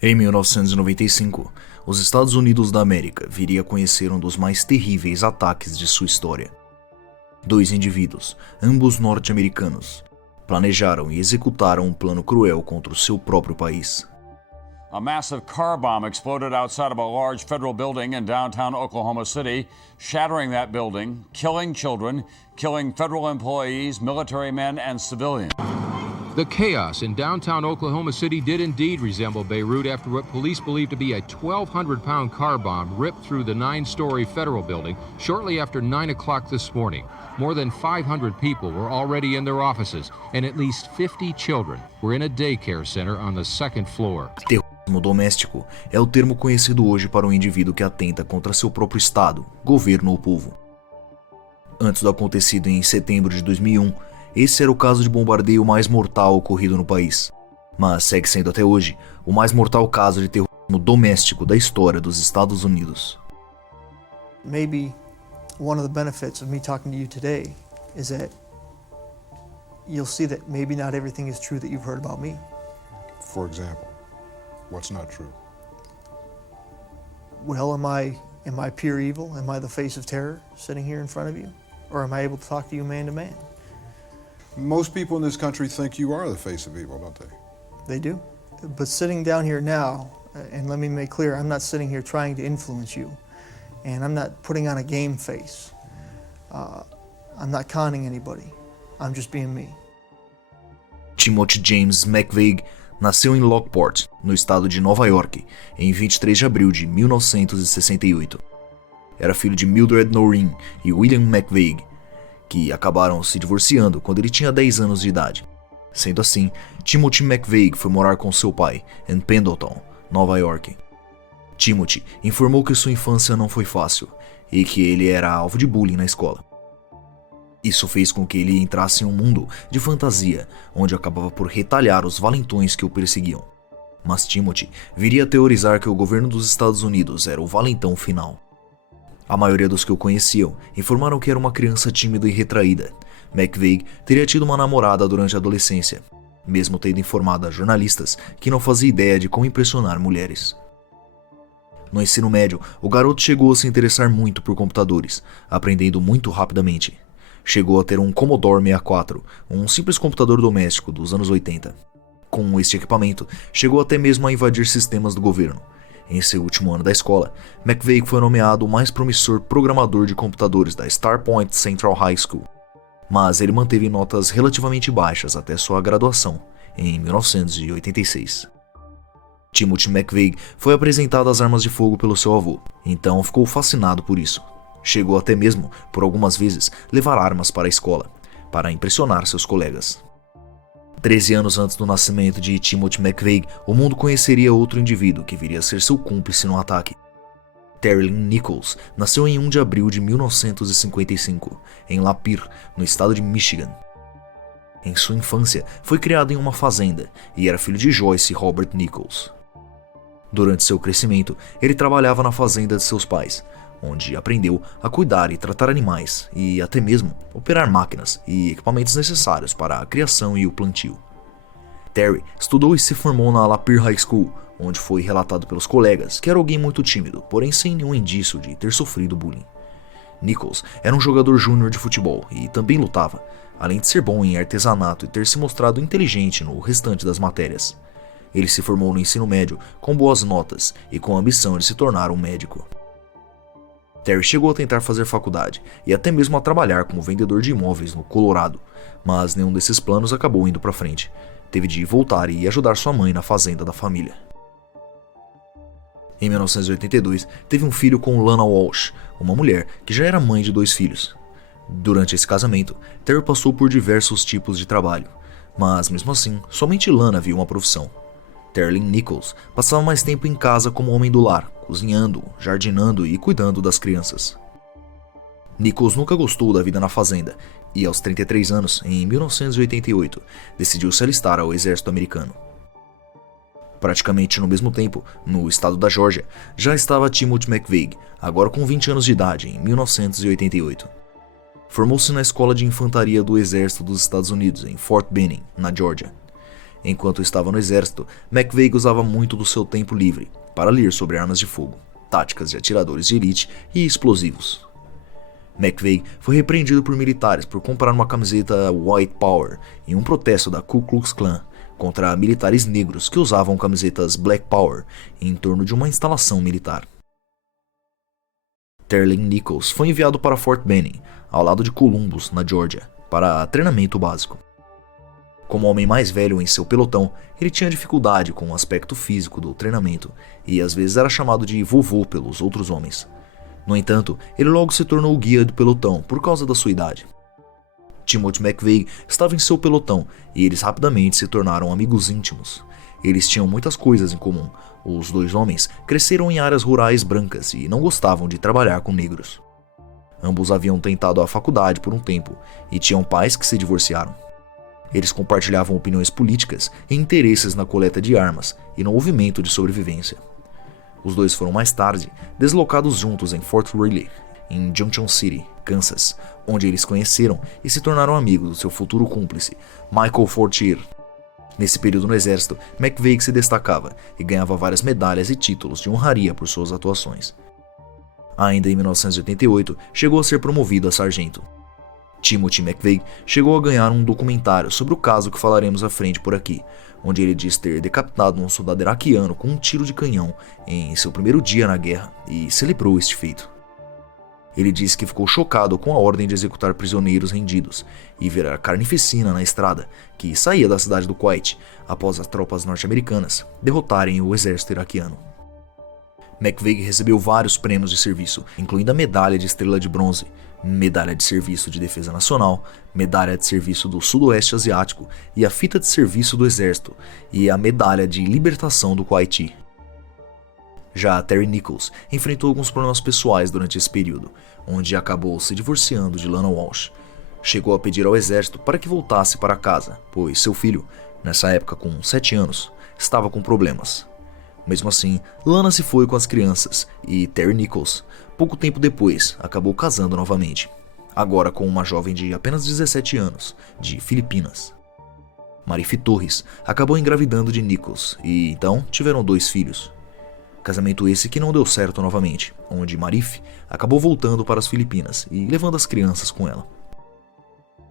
Em 1995, os Estados Unidos da América viria a conhecer um dos mais terríveis ataques de sua história. Dois indivíduos, ambos norte-americanos, planejaram e executaram um plano cruel contra o seu próprio país. A massive car bomb exploded outside of a large federal building in downtown Oklahoma City, shattering that building, killing children, killing federal employees, military men, and civilians. The chaos in downtown Oklahoma City did indeed resemble Beirut after what police believe to be a 1,200-pound car bomb ripped through the 9-story federal building shortly after 9 o'clock this morning. More than 500 people were already in their offices, and at least 50 children were in a daycare center on the second floor. Terrorismo doméstico é o termo conhecido hoje para um indivíduo que atenta contra seu próprio estado, governo ou povo. Antes do acontecido em setembro de 2001, esse era o caso de bombardeio mais mortal ocorrido no país, mas segue sendo até hoje o mais mortal caso de terrorismo doméstico da história dos Estados Unidos. Maybe one of the benefits of me talking to you today is that you'll see that maybe not everything is true that you've heard about me. For example, what's not true? Well, am I pure evil? Am I the face of terror sitting here in front of you? Or am I able to talk to you man to man? Most people in this country think you are the face of evil, don't they? They do. But sitting down here now, and let me make clear, I'm not sitting here trying to influence you, and I'm not putting on a game face. I'm not conning anybody. I'm just being me. Timothy James McVeigh nasceu em Lockport, no estado de Nova York, em 23 de abril de 1968. Era filho de Mildred Noreen e William McVeigh, que acabaram se divorciando quando ele tinha 10 anos de idade. Sendo assim, Timothy McVeigh foi morar com seu pai, em Pendleton, Nova York. Timothy informou que sua infância não foi fácil e que ele era alvo de bullying na escola. Isso fez com que ele entrasse em um mundo de fantasia, onde acabava por retalhar os valentões que o perseguiam. Mas Timothy viria a teorizar que o governo dos Estados Unidos era o valentão final. A maioria dos que o conheciam informaram que era uma criança tímida e retraída. McVeigh teria tido uma namorada durante a adolescência, mesmo tendo informado a jornalistas que não fazia ideia de como impressionar mulheres. No ensino médio, o garoto chegou a se interessar muito por computadores, aprendendo muito rapidamente. Chegou a ter um Commodore 64, um simples computador doméstico dos anos 80. Com este equipamento, chegou até mesmo a invadir sistemas do governo. Em seu último ano da escola, McVeigh foi nomeado o mais promissor programador de computadores da Starpoint Central High School, mas ele manteve notas relativamente baixas até sua graduação, em 1986. Timothy McVeigh foi apresentado às armas de fogo pelo seu avô, então ficou fascinado por isso. Chegou até mesmo, por algumas vezes, levar armas para a escola, para impressionar seus colegas. 13 anos antes do nascimento de Timothy McVeigh, o mundo conheceria outro indivíduo que viria a ser seu cúmplice no ataque. Terry Lynn Nichols nasceu em 1 de abril de 1955, em Lapeer, no estado de Michigan. Em sua infância, foi criado em uma fazenda e era filho de Joyce e Robert Nichols. Durante seu crescimento, ele trabalhava na fazenda de seus pais, onde aprendeu a cuidar e tratar animais e até mesmo operar máquinas e equipamentos necessários para a criação e o plantio. Terry estudou e se formou na Lapeer High School, onde foi relatado pelos colegas que era alguém muito tímido, porém sem nenhum indício de ter sofrido bullying. Nichols era um jogador júnior de futebol e também lutava, além de ser bom em artesanato e ter se mostrado inteligente no restante das matérias. Ele se formou no ensino médio com boas notas e com a ambição de se tornar um médico. Terry chegou a tentar fazer faculdade e até mesmo a trabalhar como vendedor de imóveis no Colorado, mas nenhum desses planos acabou indo para frente. Teve de voltar e ajudar sua mãe na fazenda da família. Em 1982, teve um filho com Lana Walsh, uma mulher que já era mãe de 2 filhos. Durante esse casamento, Terry passou por diversos tipos de trabalho, mas mesmo assim, somente Lana viu uma profissão. Terry Lynn Nichols passava mais tempo em casa como homem do lar, cozinhando, jardinando e cuidando das crianças. Nichols nunca gostou da vida na fazenda e, aos 33 anos, em 1988, decidiu se alistar ao exército americano. Praticamente no mesmo tempo, no estado da Geórgia, já estava Timothy McVeigh, agora com 20 anos de idade, em 1988. Formou-se na Escola de Infantaria do Exército dos Estados Unidos, em Fort Benning, na Geórgia. Enquanto estava no exército, McVeigh usava muito do seu tempo livre para ler sobre armas de fogo, táticas de atiradores de elite e explosivos. McVeigh foi repreendido por militares por comprar uma camiseta White Power em um protesto da Ku Klux Klan contra militares negros que usavam camisetas Black Power em torno de uma instalação militar. Sterling Nichols foi enviado para Fort Benning, ao lado de Columbus, na Geórgia, para treinamento básico. Como homem mais velho em seu pelotão, ele tinha dificuldade com o aspecto físico do treinamento e às vezes era chamado de vovô pelos outros homens. No entanto, ele logo se tornou o guia do pelotão por causa da sua idade. Timothy McVeigh estava em seu pelotão e eles rapidamente se tornaram amigos íntimos. Eles tinham muitas coisas em comum. Os dois homens cresceram em áreas rurais brancas e não gostavam de trabalhar com negros. Ambos haviam tentado a faculdade por um tempo e tinham pais que se divorciaram. Eles compartilhavam opiniões políticas e interesses na coleta de armas e no movimento de sobrevivência. Os dois foram mais tarde deslocados juntos em Fort Riley, em Junction City, Kansas, onde eles conheceram e se tornaram amigos do seu futuro cúmplice, Michael Fortier. Nesse período no exército, McVeigh se destacava e ganhava várias medalhas e títulos de honraria por suas atuações. Ainda em 1988, chegou a ser promovido a sargento. Timothy McVeigh chegou a ganhar um documentário sobre o caso que falaremos à frente por aqui, onde ele diz ter decapitado um soldado iraquiano com um tiro de canhão em seu primeiro dia na guerra e celebrou este feito. Ele disse que ficou chocado com a ordem de executar prisioneiros rendidos e ver a carnificina na estrada que saía da cidade do Kuwait após as tropas norte-americanas derrotarem o exército iraquiano. McVeigh recebeu vários prêmios de serviço, incluindo a Medalha de Estrela de Bronze, Medalha de Serviço de Defesa Nacional, Medalha de Serviço do Sudoeste Asiático e a Fita de Serviço do Exército e a Medalha de Libertação do Kuwait. Já Terry Nichols enfrentou alguns problemas pessoais durante esse período, onde acabou se divorciando de Lana Walsh. Chegou a pedir ao exército para que voltasse para casa, pois seu filho, nessa época com 7 anos, estava com problemas. Mesmo assim, Lana se foi com as crianças e Terry Nichols, pouco tempo depois, acabou casando novamente, agora com uma jovem de apenas 17 anos, de Filipinas. Marife Torres acabou engravidando de Nichols e então tiveram 2 filhos. Casamento esse que não deu certo novamente, onde Marife acabou voltando para as Filipinas e levando as crianças com ela.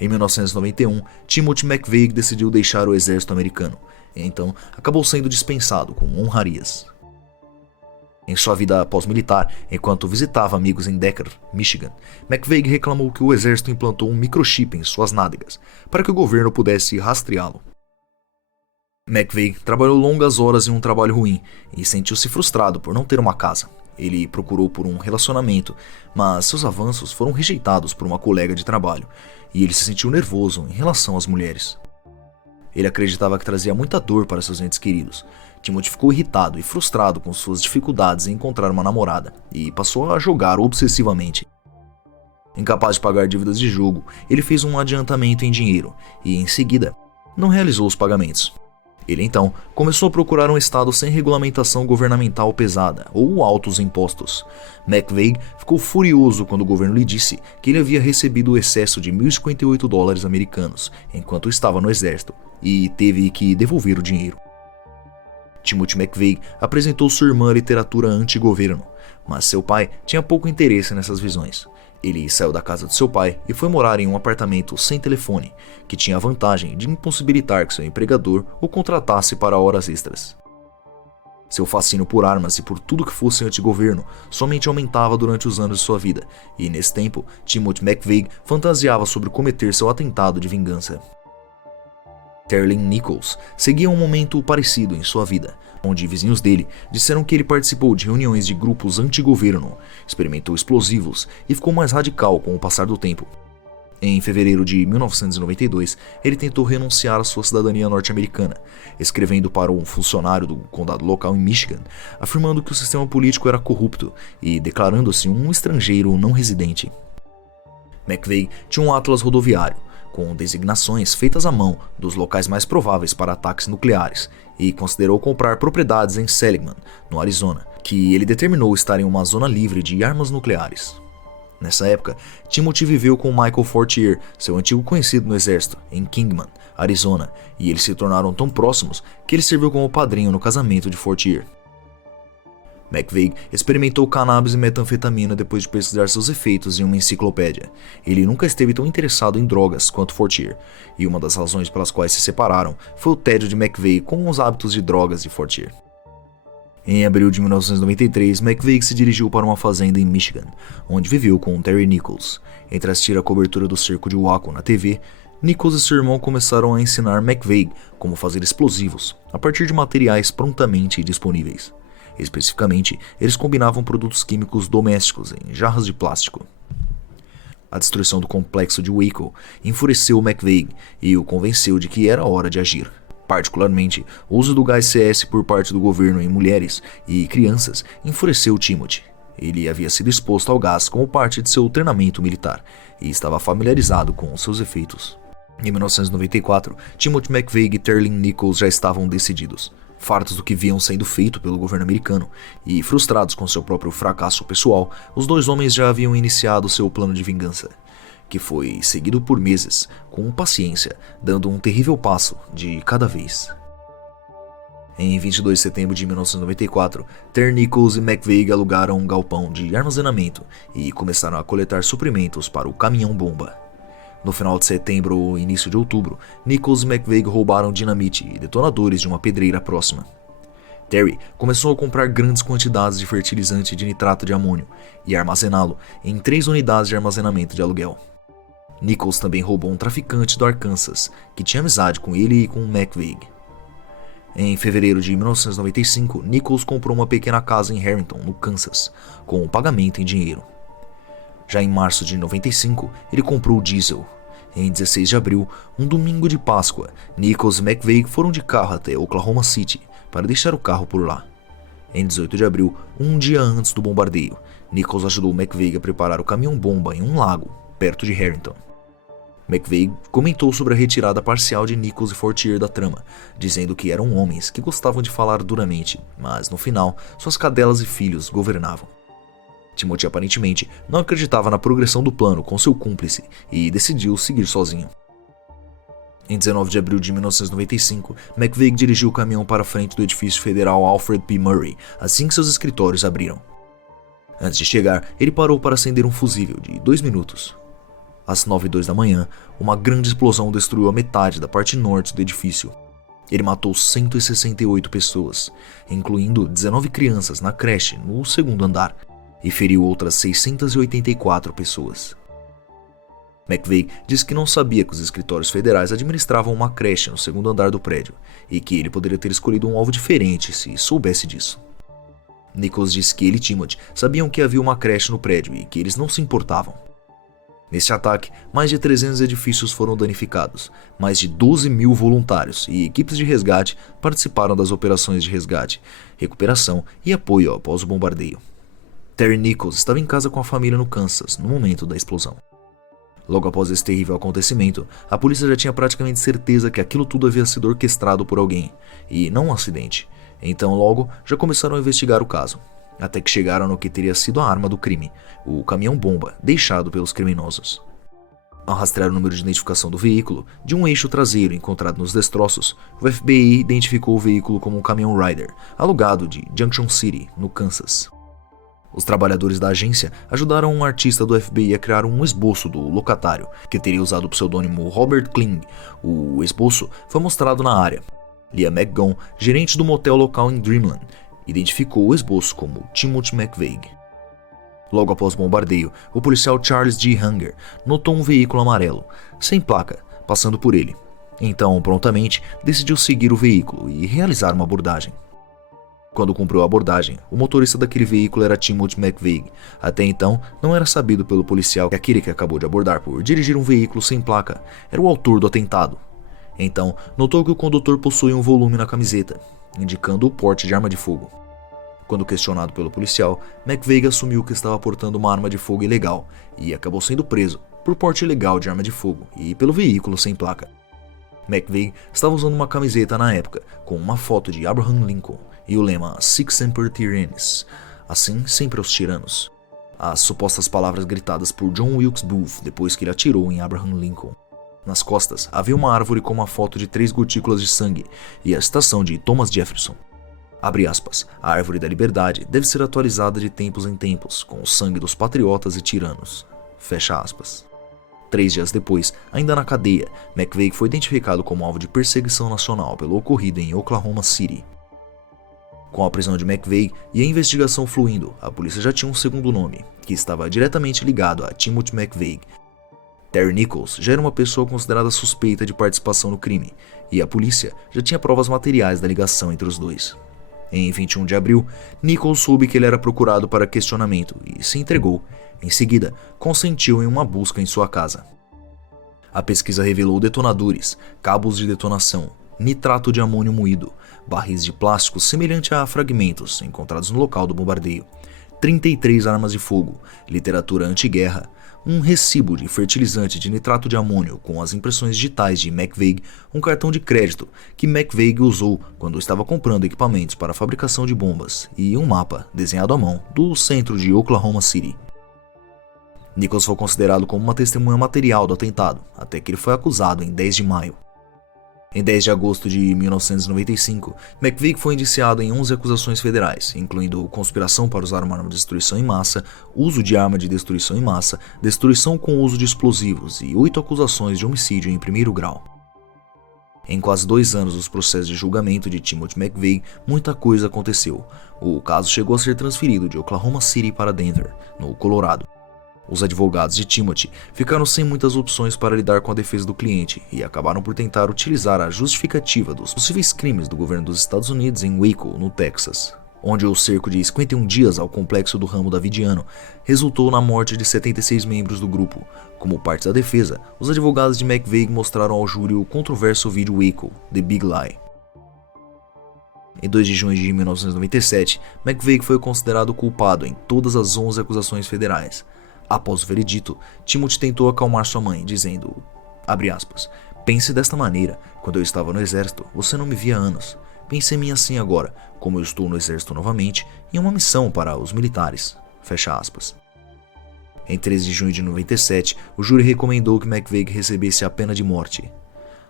Em 1991, Timothy McVeigh decidiu deixar o exército americano, e então acabou sendo dispensado com honrarias. Em sua vida pós-militar, enquanto visitava amigos em Decatur, Michigan, McVeigh reclamou que o exército implantou um microchip em suas nádegas para que o governo pudesse rastreá-lo. McVeigh trabalhou longas horas em um trabalho ruim e sentiu-se frustrado por não ter uma casa. Ele procurou por um relacionamento, mas seus avanços foram rejeitados por uma colega de trabalho e ele se sentiu nervoso em relação às mulheres. Ele acreditava que trazia muita dor para seus entes queridos. Timothy ficou irritado e frustrado com suas dificuldades em encontrar uma namorada e passou a jogar obsessivamente. Incapaz de pagar dívidas de jogo, ele fez um adiantamento em dinheiro e, em seguida, não realizou os pagamentos. Ele então começou a procurar um estado sem regulamentação governamental pesada ou altos impostos. McVeigh ficou furioso quando o governo lhe disse que ele havia recebido o excesso de $1.058 americanos enquanto estava no exército e teve que devolver o dinheiro. Timothy McVeigh apresentou sua irmã à literatura anti-governo, mas seu pai tinha pouco interesse nessas visões. Ele saiu da casa de seu pai e foi morar em um apartamento sem telefone, que tinha a vantagem de impossibilitar que seu empregador o contratasse para horas extras. Seu fascínio por armas e por tudo que fosse anti-governo somente aumentava durante os anos de sua vida, e nesse tempo, Timothy McVeigh fantasiava sobre cometer seu atentado de vingança. Sterling Nichols seguia um momento parecido em sua vida, onde vizinhos dele disseram que ele participou de reuniões de grupos anti-governo, experimentou explosivos e ficou mais radical com o passar do tempo. Em fevereiro de 1992, ele tentou renunciar à sua cidadania norte-americana, escrevendo para um funcionário do condado local em Michigan, afirmando que o sistema político era corrupto e declarando-se um estrangeiro não residente. McVeigh tinha um atlas rodoviário, com designações feitas à mão dos locais mais prováveis para ataques nucleares, e considerou comprar propriedades em Seligman, no Arizona, que ele determinou estar em uma zona livre de armas nucleares. Nessa época, Timothy viveu com Michael Fortier, seu antigo conhecido no exército, em Kingman, Arizona, e eles se tornaram tão próximos que ele serviu como padrinho no casamento de Fortier. McVeigh experimentou cannabis e metanfetamina depois de pesquisar seus efeitos em uma enciclopédia. Ele nunca esteve tão interessado em drogas quanto Fortier, e uma das razões pelas quais se separaram foi o tédio de McVeigh com os hábitos de drogas de Fortier. Em abril de 1993, McVeigh se dirigiu para uma fazenda em Michigan, onde viveu com Terry Nichols. Entre assistir a cobertura do cerco de Waco na TV, Nichols e seu irmão começaram a ensinar McVeigh como fazer explosivos, a partir de materiais prontamente disponíveis. Especificamente, eles combinavam produtos químicos domésticos em jarras de plástico. A destruição do complexo de Waco enfureceu McVeigh e o convenceu de que era hora de agir. Particularmente, o uso do gás CS por parte do governo em mulheres e crianças enfureceu Timothy. Ele havia sido exposto ao gás como parte de seu treinamento militar e estava familiarizado com seus efeitos. Em 1994, Timothy McVeigh e Terry Nichols já estavam decididos. Fartos do que viam sendo feito pelo governo americano e frustrados com seu próprio fracasso pessoal, os dois homens já haviam iniciado seu plano de vingança, que foi seguido por meses, com paciência, dando um terrível passo de cada vez. Em 22 de setembro de 1994, Terry Nichols e McVeigh alugaram um galpão de armazenamento e começaram a coletar suprimentos para o caminhão-bomba. No final de setembro ou início de outubro, Nichols e McVeigh roubaram dinamite e detonadores de uma pedreira próxima. Terry começou a comprar grandes quantidades de fertilizante de nitrato de amônio e armazená-lo em 3 unidades de armazenamento de aluguel. Nichols também roubou um traficante do Arkansas, que tinha amizade com ele e com McVeigh. Em fevereiro de 1995, Nichols comprou uma pequena casa em Harrington, no Kansas, com um pagamento em dinheiro. Já em março de 95, ele comprou o diesel. Em 16 de abril, um domingo de Páscoa, Nichols e McVeigh foram de carro até Oklahoma City para deixar o carro por lá. Em 18 de abril, um dia antes do bombardeio, Nichols ajudou McVeigh a preparar o caminhão-bomba em um lago, perto de Harrington. McVeigh comentou sobre a retirada parcial de Nichols e Fortier da trama, dizendo que eram homens que gostavam de falar duramente, mas no final, suas cadelas e filhos governavam. Timothy aparentemente não acreditava na progressão do plano com seu cúmplice e decidiu seguir sozinho. Em 19 de abril de 1995, McVeigh dirigiu o caminhão para a frente do edifício federal Alfred P. Murray assim que seus escritórios abriram. Antes de chegar, ele parou para acender um fusível de 2 minutos. Às 9h02 da manhã, uma grande explosão destruiu a metade da parte norte do edifício. Ele matou 168 pessoas, incluindo 19 crianças na creche no 2º andar, e feriu outras 684 pessoas. McVeigh disse que não sabia que os escritórios federais administravam uma creche no 2º andar do prédio e que ele poderia ter escolhido um alvo diferente se soubesse disso. Nichols disse que ele e Timothy sabiam que havia uma creche no prédio e que eles não se importavam. Neste ataque, mais de 300 edifícios foram danificados, mais de 12.000 voluntários e equipes de resgate participaram das operações de resgate, recuperação e apoio após o bombardeio. Terry Nichols estava em casa com a família no Kansas no momento da explosão. Logo após esse terrível acontecimento, a polícia já tinha praticamente certeza que aquilo tudo havia sido orquestrado por alguém, e não um acidente. Então logo já começaram a investigar o caso, até que chegaram no que teria sido a arma do crime, o caminhão-bomba deixado pelos criminosos. Ao rastrear o número de identificação do veículo, de um eixo traseiro encontrado nos destroços, o FBI identificou o veículo como um caminhão Ryder, alugado de Junction City, no Kansas. Os trabalhadores da agência ajudaram um artista do FBI a criar um esboço do locatário, que teria usado o pseudônimo Robert Kling. O esboço foi mostrado na área. Leah McGowan, gerente do motel local em Dreamland, identificou o esboço como Timothy McVeigh. Logo após o bombardeio, o policial Charles G. Hunger notou um veículo amarelo, sem placa, passando por ele. Então, prontamente, decidiu seguir o veículo e realizar uma abordagem. Quando cumpriu a abordagem, o motorista daquele veículo era Timothy McVeigh. Até então, não era sabido pelo policial que aquele que acabou de abordar por dirigir um veículo sem placa era o autor do atentado. Então, notou que o condutor possuía um volume na camiseta, indicando o porte de arma de fogo. Quando questionado pelo policial, McVeigh assumiu que estava portando uma arma de fogo ilegal e acabou sendo preso por porte ilegal de arma de fogo e pelo veículo sem placa. McVeigh estava usando uma camiseta na época, com uma foto de Abraham Lincoln e o lema Sic Semper Tyrannis, assim sempre aos tiranos. as supostas palavras gritadas por John Wilkes Booth depois que ele atirou em Abraham Lincoln. Nas costas havia uma árvore com uma foto de 3 gotículas de sangue e a citação de Thomas Jefferson. Abre aspas, a árvore da liberdade deve ser atualizada de tempos em tempos, com o sangue dos patriotas e tiranos. Fecha aspas. 3 dias depois, ainda na cadeia, McVeigh foi identificado como alvo de perseguição nacional pelo ocorrido em Oklahoma City. Com a prisão de McVeigh e a investigação fluindo, a polícia já tinha um segundo nome, que estava diretamente ligado a Timothy McVeigh. Terry Nichols já era uma pessoa considerada suspeita de participação no crime, e a polícia já tinha provas materiais da ligação entre os dois. Em 21 de abril, Nichols soube que ele era procurado para questionamento e se entregou. Em seguida, consentiu em uma busca em sua casa. A pesquisa revelou detonadores, cabos de detonação, nitrato de amônio moído, barris de plástico semelhante a fragmentos encontrados no local do bombardeio, 33 armas de fogo, literatura anti-guerra, um recibo de fertilizante de nitrato de amônio com as impressões digitais de McVeigh, um cartão de crédito que McVeigh usou quando estava comprando equipamentos para a fabricação de bombas e um mapa, desenhado à mão, do centro de Oklahoma City. Nichols foi considerado como uma testemunha material do atentado, até que ele foi acusado em 10 de maio. Em 10 de agosto de 1995, McVeigh foi indiciado em 11 acusações federais, incluindo conspiração para usar uma arma de destruição em massa, uso de arma de destruição em massa, destruição com uso de explosivos e 8 acusações de homicídio em primeiro grau. Em quase 2 anos dos processos de julgamento de Timothy McVeigh, muita coisa aconteceu. O caso chegou a ser transferido de Oklahoma City para Denver, no Colorado. Os advogados de Timothy ficaram sem muitas opções para lidar com a defesa do cliente e acabaram por tentar utilizar a justificativa dos possíveis crimes do governo dos Estados Unidos em Waco, no Texas, onde o cerco de 51 dias ao complexo do ramo davidiano resultou na morte de 76 membros do grupo. Como parte da defesa, os advogados de McVeigh mostraram ao júri o controverso vídeo Waco, The Big Lie. Em 2 de junho de 1997, McVeigh foi considerado culpado em todas as 11 acusações federais. Após o veredito, Timothy tentou acalmar sua mãe, dizendo, abre aspas, pense desta maneira, quando eu estava no exército, você não me via há anos. Pense em mim assim agora, como eu estou no exército novamente, em uma missão para os militares. Fecha aspas. Em 13 de junho de 97, o júri recomendou que McVeigh recebesse a pena de morte.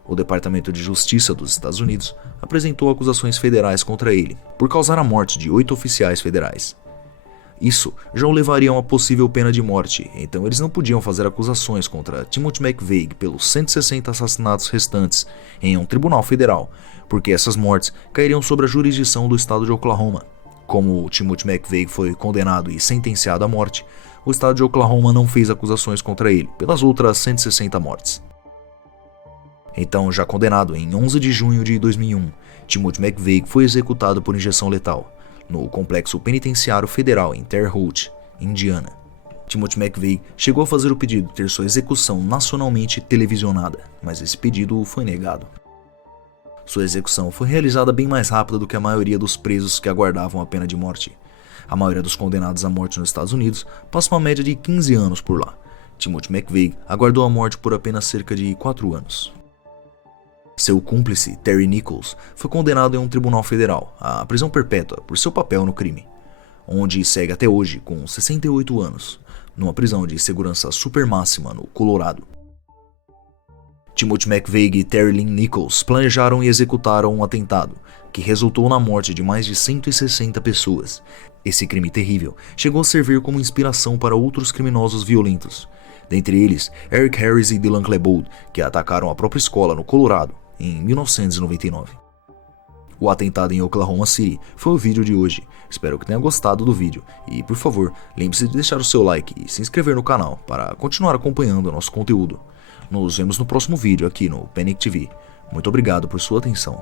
O Departamento de Justiça dos Estados Unidos apresentou acusações federais contra ele, por causar a morte de 8 oficiais federais. Isso já o levaria a uma possível pena de morte, então eles não podiam fazer acusações contra Timothy McVeigh pelos 160 assassinatos restantes em um tribunal federal, porque essas mortes cairiam sob a jurisdição do estado de Oklahoma. Como Timothy McVeigh foi condenado e sentenciado à morte, o estado de Oklahoma não fez acusações contra ele pelas outras 160 mortes. Então, já condenado em 11 de junho de 2001, Timothy McVeigh foi executado por injeção letal no complexo penitenciário federal em Terre Haute, Indiana. Timothy McVeigh chegou a fazer o pedido de ter sua execução nacionalmente televisionada, mas esse pedido foi negado. Sua execução foi realizada bem mais rápida do que a maioria dos presos que aguardavam a pena de morte. A maioria dos condenados à morte nos Estados Unidos passa uma média de 15 anos por lá. Timothy McVeigh aguardou a morte por apenas cerca de 4 anos. Seu cúmplice, Terry Nichols, foi condenado em um tribunal federal à prisão perpétua por seu papel no crime, onde segue até hoje com 68 anos, numa prisão de segurança super máxima no Colorado. Timothy McVeigh e Terry Lynn Nichols planejaram e executaram um atentado que resultou na morte de mais de 160 pessoas. Esse crime terrível chegou a servir como inspiração para outros criminosos violentos, dentre eles Eric Harris e Dylan Klebold, que atacaram a própria escola no Colorado em 1999. O atentado em Oklahoma City foi o vídeo de hoje. Espero que tenha gostado do vídeo e, por favor, lembre-se de deixar o seu like e se inscrever no canal para continuar acompanhando o nosso conteúdo. Nos vemos no próximo vídeo aqui no Panic TV. Muito obrigado por sua atenção.